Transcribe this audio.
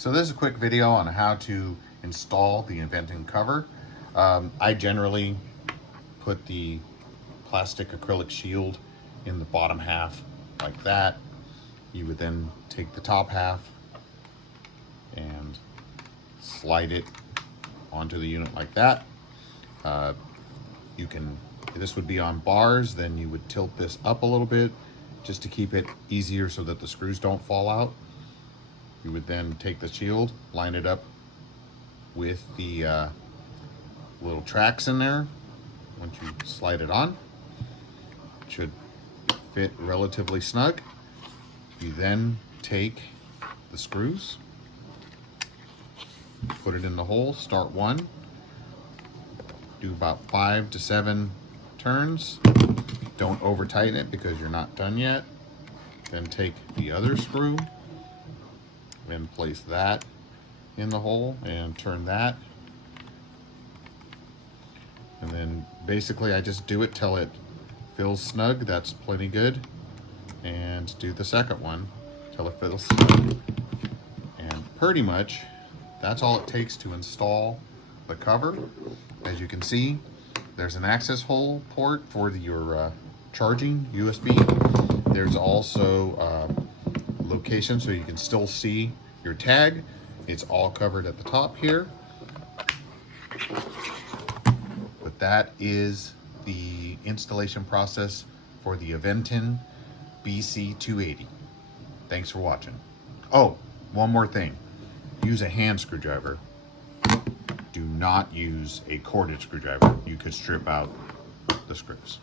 So this is a quick video on how to install the Aventon cover. I generally put the plastic acrylic shield in the bottom half like that. You would then take the top half and slide it onto the unit like that. This would be on bars, then you would tilt this up a little bit just to keep it easier so that the screws don't fall out. You would then take the shield, line it up with the little tracks in there. Once you slide it on, it should fit relatively snug. You then take the screws, put it in the hole, start one, do about 5 to 7 turns. Don't over tighten it because you're not done yet. Then take the other screw and place that in the hole and turn that. And then basically I just do it till it feels snug. That's plenty good. And do the second one till it feels snug. And pretty much that's all it takes to install the cover. As you can see, there's an access hole port for your charging USB. There's also location so you can still see your tag. It's all covered at the top here. But that is the installation process for the Aventon BC280. Thanks for watching. Oh, one more thing. Use a hand screwdriver. Do not use a corded screwdriver. You could strip out the screws.